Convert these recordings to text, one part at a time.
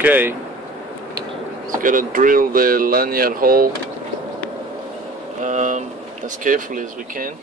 Okay, just gotta drill the lanyard hole as carefully as we can.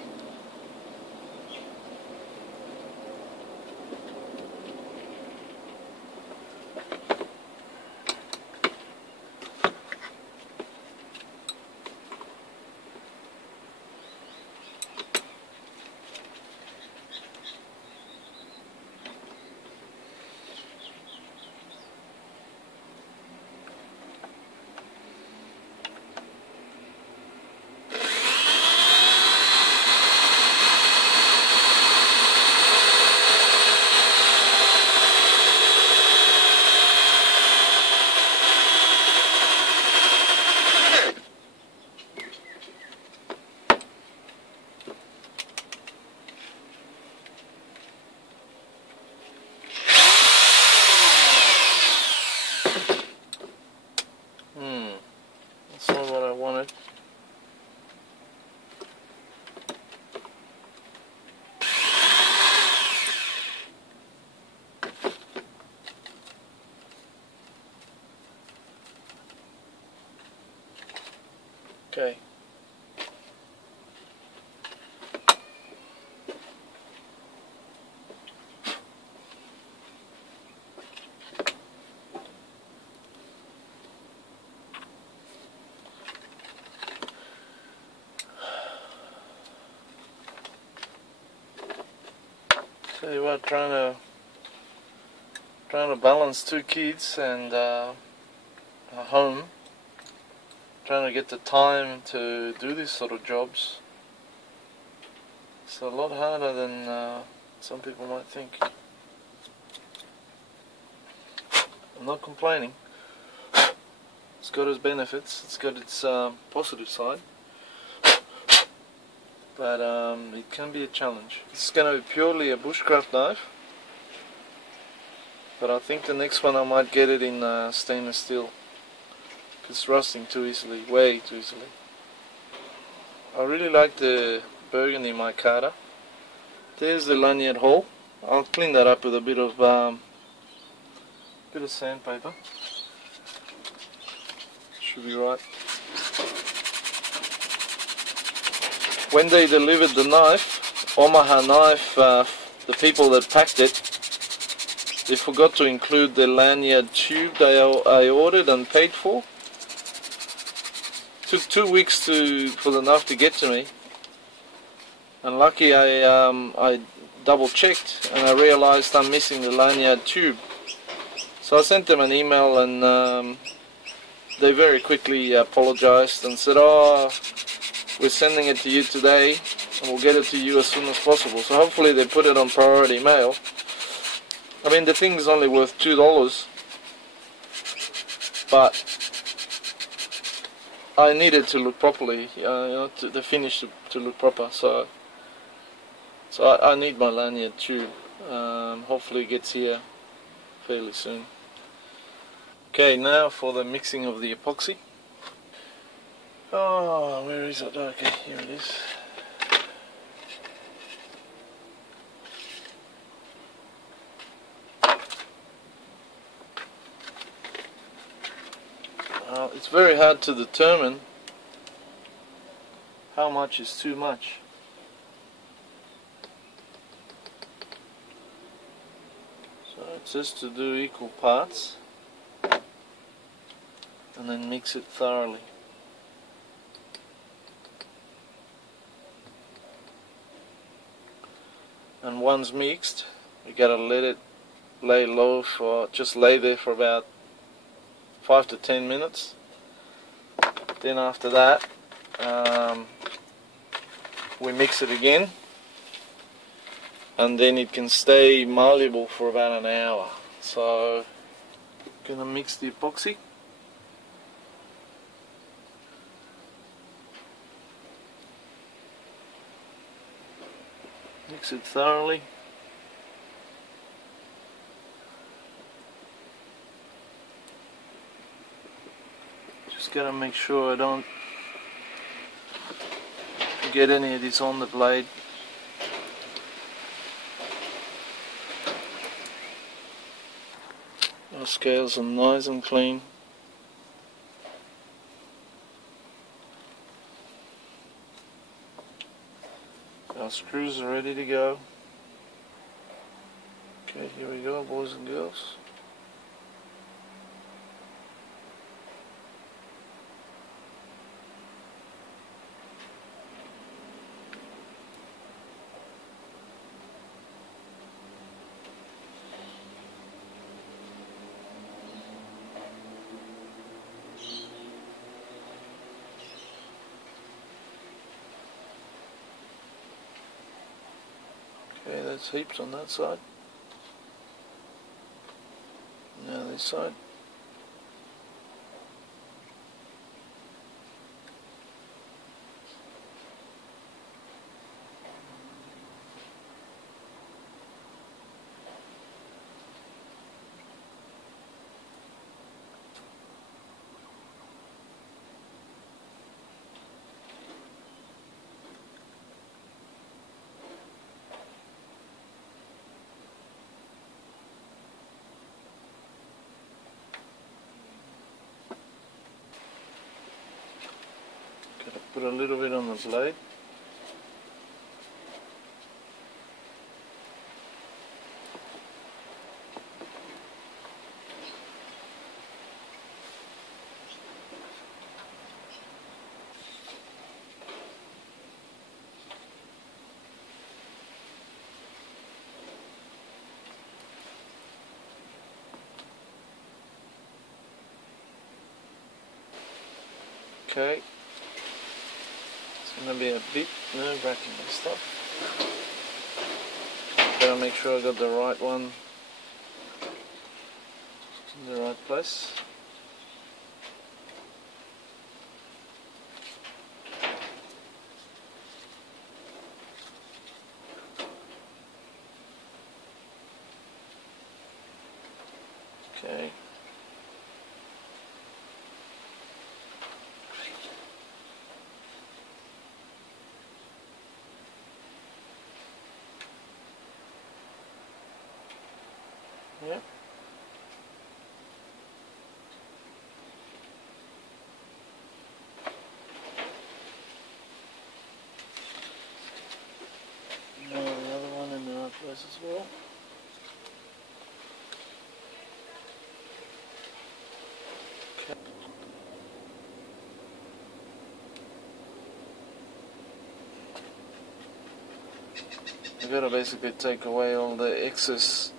That's not what I wanted. Okay. Tell you what, trying to balance two kids and a home, trying to get the time to do these sort of jobs. It's a lot harder than some people might think. I'm not complaining. It's got its benefits, it's got its positive side. But it can be a challenge. It's going to be purely a bushcraft knife, but I think the next one I might get it in stainless steel. It's rusting too easily, way too easily. I really like the Burgundy Micarta. There's the lanyard hole. I'll clean that up with a bit of sandpaper. Should be right. When they delivered the knife, Omaha knife, the people that packed it, they forgot to include the lanyard tube I ordered and paid for. Took 2 weeks for the knife to get to me, and lucky I double checked and I realized I'm missing the lanyard tube. So I sent them an email and they very quickly apologized and said, "Oh, we're sending it to you today and we'll get it to you as soon as possible." So hopefully they put it on priority mail. I mean, the thing is only worth $2, but I needed to look properly, you know, the finish to look proper. So I need my lanyard tube. Hopefully it gets here fairly soon. Okay, now for the mixing of the epoxy. Oh, where is it? Okay, here it is. It's very hard to determine how much is too much. So it's just to do equal parts and then mix it thoroughly. And once mixed, you gotta let it lay low for, just lay there for about 5 to 10 minutes. Then after that, we mix it again, and then it can stay malleable for about an hour. So, gonna mix the epoxy. Mix it thoroughly. Just gotta make sure I don't get any of this on the blade. scales are nice and clean. Our screws are ready to go. Okay, here we go, boys and girls. Okay, that's heaps on that side. Now this side. Gotta put a little bit on the blade. Okay. It's gonna be a bit nerve-wracking and stuff. Gotta make sure I got the right one in the right place. Okay. Yep. Now the other one in the right place as well. Okay. I've got to basically take away all the excess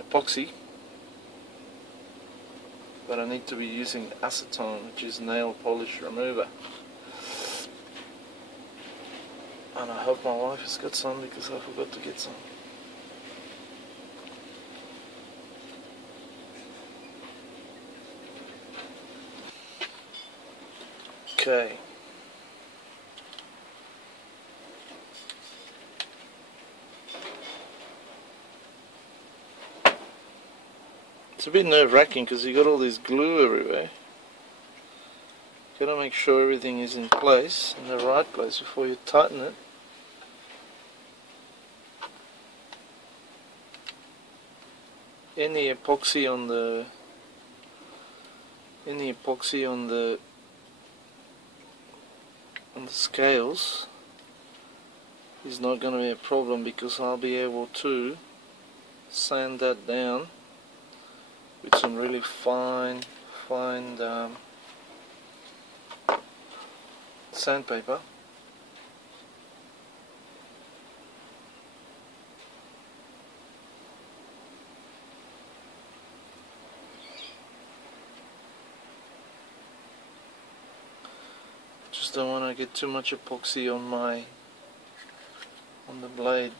epoxy, but I need to be using acetone, which is nail polish remover, and I hope my wife has got some because I forgot to get some. Okay. It's a bit nerve-wracking because you got all this glue everywhere. Gotta make sure everything is in place, in the right place, before you tighten it. Any epoxy on the scales is not going to be a problem because I'll be able to sand that down with some really fine sandpaper. Just don't want to get too much epoxy on the blade.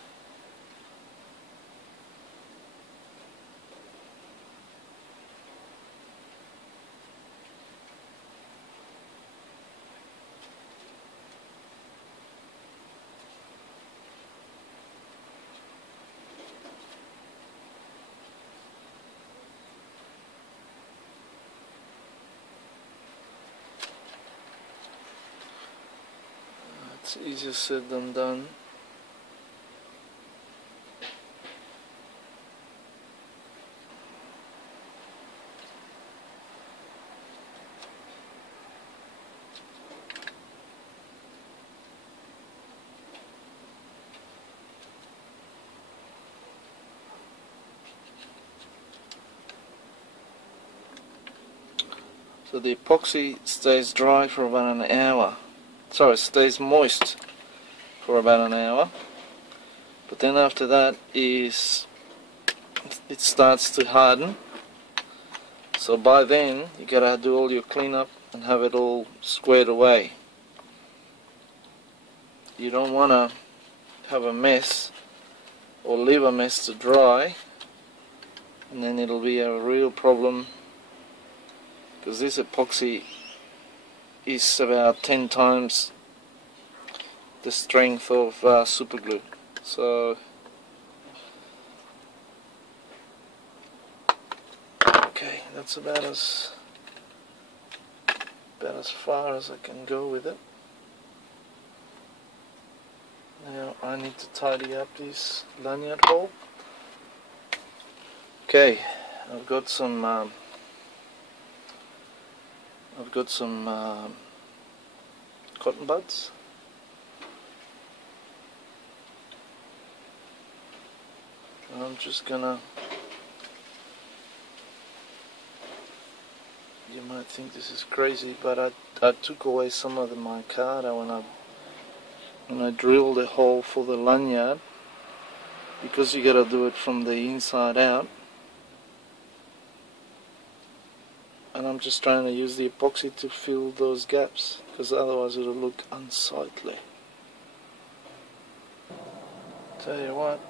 It's easier said than done. So the epoxy stays dry for about an hour. Sorry, stays moist for about an hour. But then after that it starts to harden. So by then you gotta do all your cleanup and have it all squared away. You don't wanna have a mess or leave a mess to dry, and then it'll be a real problem, because this epoxy is about 10 times the strength of super glue. So okay, that's about as far as I can go with it. Now I need to tidy up this lanyard hole. Okay, I've got some cotton buds. I'm just gonna, you might think this is crazy, but I took away some of the micarta when I drilled a hole for the lanyard, because you gotta do it from the inside out, and I'm just trying to use the epoxy to fill those gaps, because otherwise it'll look unsightly. Tell you what,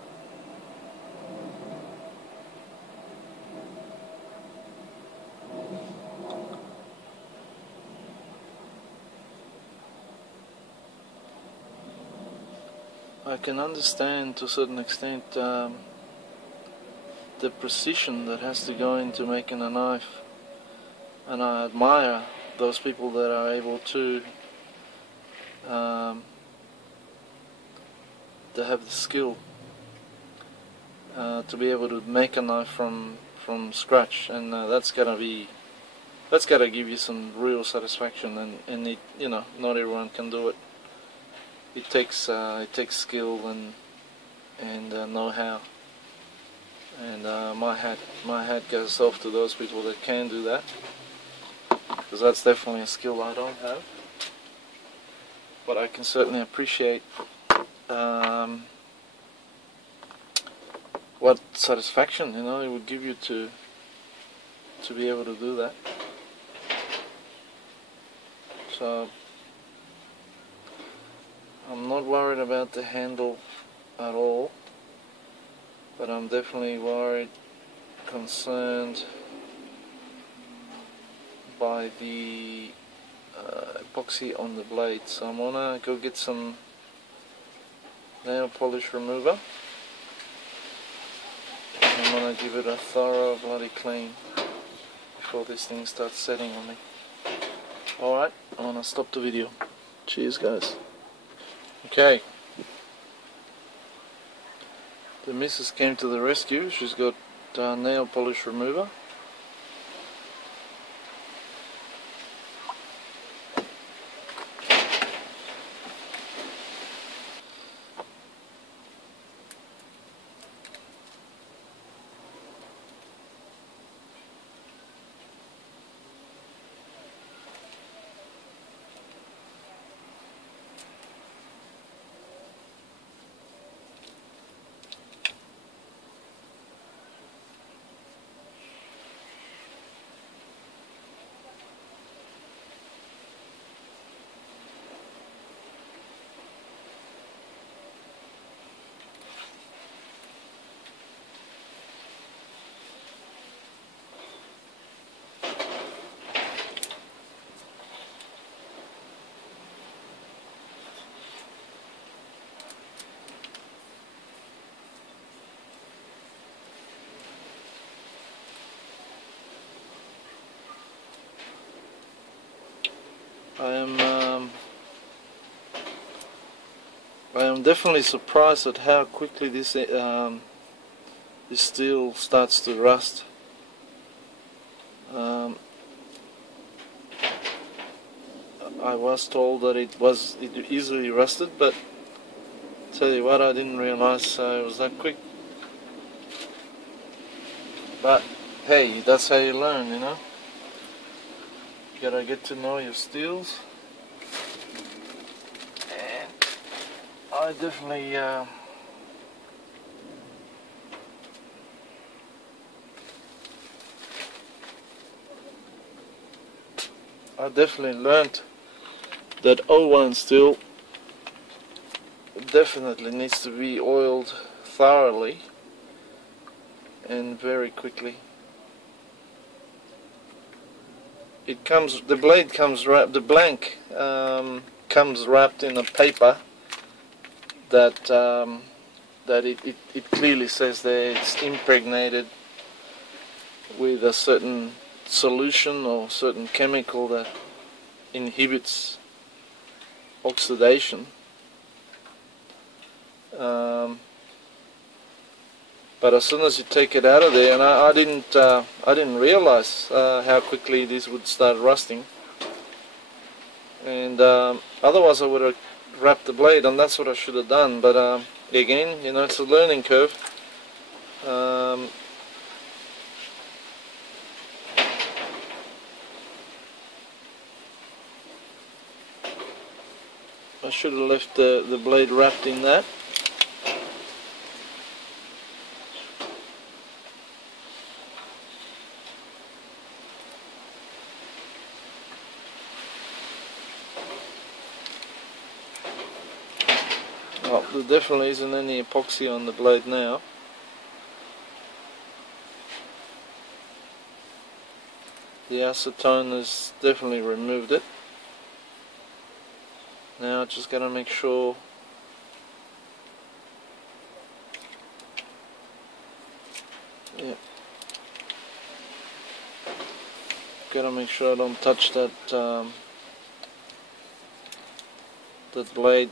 I can understand to a certain extent the precision that has to go into making a knife, and I admire those people that are able to have the skill to be able to make a knife from scratch, and that's gotta give you some real satisfaction, and it, you know, not everyone can do it. It takes skill and know-how, and my hat goes off to those people that can do that, because that's definitely a skill I don't have. But I can certainly appreciate what satisfaction, you know, it would give you to be able to do that. So I'm not worried about the handle at all, but I'm definitely concerned by the epoxy on the blade. So I'm gonna go get some nail polish remover, and I'm gonna give it a thorough bloody clean before this thing starts setting on me. Alright, I'm gonna stop the video. Cheers guys. Okay, the missus came to the rescue. She's got nail polish remover. I am definitely surprised at how quickly this steel starts to rust. I was told that it easily rusted, but tell you what, I didn't realize it was that quick. But hey, that's how you learn, you know. gotta get to know your steels, and I definitely learnt that O1 steel definitely needs to be oiled thoroughly and very quickly. The blade comes wrapped, the blank comes wrapped in a paper that it clearly says there it's impregnated with a certain solution or certain chemical that inhibits oxidation. But as soon as you take it out of there, and I didn't realize how quickly this would start rusting, and otherwise I would have wrapped the blade, and that's what I should have done. But again, you know, it's a learning curve. I should have left the blade wrapped in that. Well, there definitely isn't any epoxy on the blade now. The acetone has definitely removed it. Now I just gotta make sure gotta make sure I don't touch that that blade.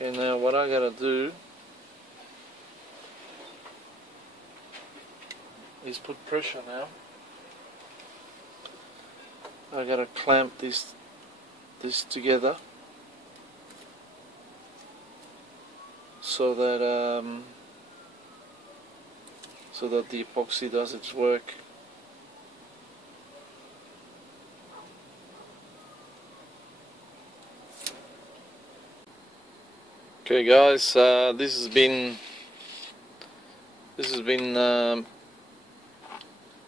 Okay, now what I gotta do is put pressure now. I gotta clamp this together so that the epoxy does its work. Okay guys, this has been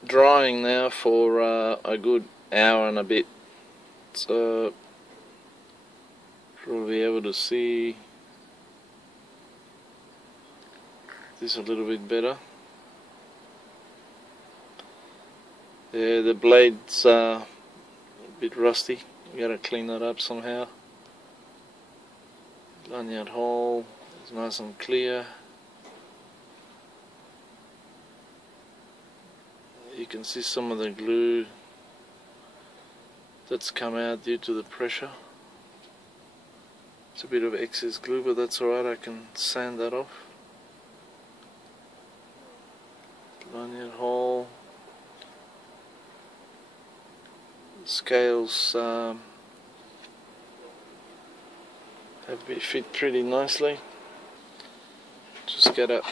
drying now for a good hour and a bit, so you'll be able to see this a little bit better. Yeah, the blade's a bit rusty. You gotta clean that up somehow. Lanyard hole is nice and clear. You can see some of the glue that's come out due to the pressure. It's a bit of excess glue, but that's alright, I can sand that off. Lanyard hole. The scales fit pretty nicely. Just gotta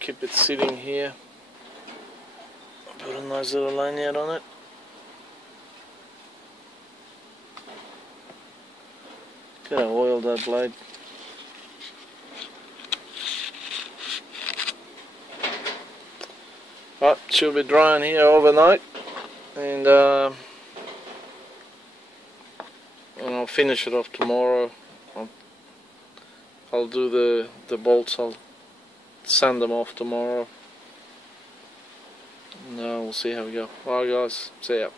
keep it sitting here. Put a nice little lanyard on it. Gotta oil that blade. Right, she'll be drying here overnight, and I'll finish it off tomorrow. I'll do the bolts, I'll sand them off tomorrow. No, we'll see how we go. Alright guys, see ya.